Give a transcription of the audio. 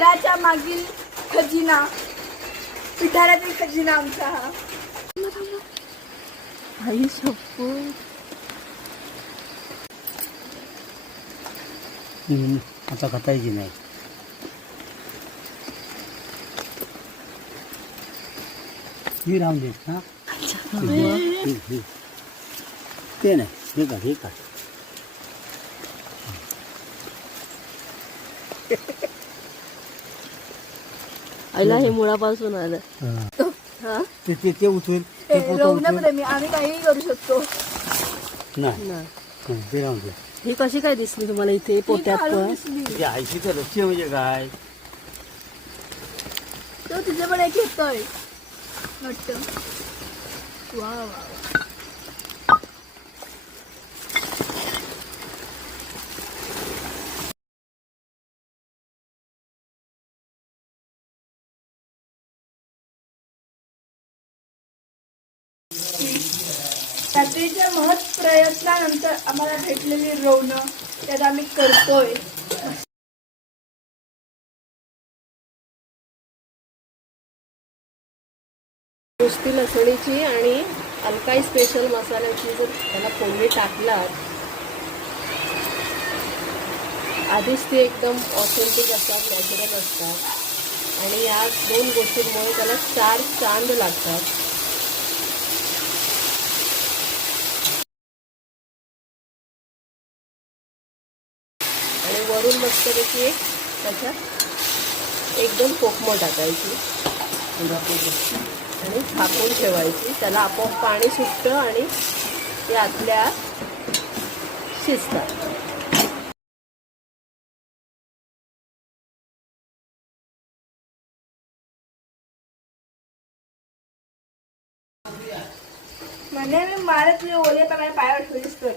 घराच्या मागील खजिना, पिठारातील खजिना आमचा हा. आई शप्पथ. आता खातायची नाही. ही राहून देत ना ते नाही. हे का हे का आईला हे मुळापासून आलं. हा. ते उचल रवणप्रेमी आम्ही काहीही करू शकतो. नाही ना. ते राहून दे. ही कशी काय दिसली तुम्हाला इथे पोट्यात पण? ते आयशी तर रस्सी म्हणजे काय तो तिथे पण एक येतोय वाटतं. वा वा. रात्रीच्या महत् प्रयत्नानंतर आम्हाला भेटलेली रवणं त्यात आम्ही करतोय. नुसती लसणीची आणि अलकाई स्पेशल मसाल्याची जर त्याला फोडणी टाकलात, आधीच ते एकदम ऑथेंटिक असतात, नॅचरल असतात आणि या दोन गोष्टींमुळे त्याला चार चांद लागतात. आणि वरून मस्तपैकी एक त्याच्यात एकदम कोकमं टाकायची आणि झाकून ठेवायची. त्याला आपोआप पाणी सुटतं आणि ते आतल्या शिजतात. म्हणजे मी मारत तुझे ओले पाण्यात पायावर ठेवलीस तर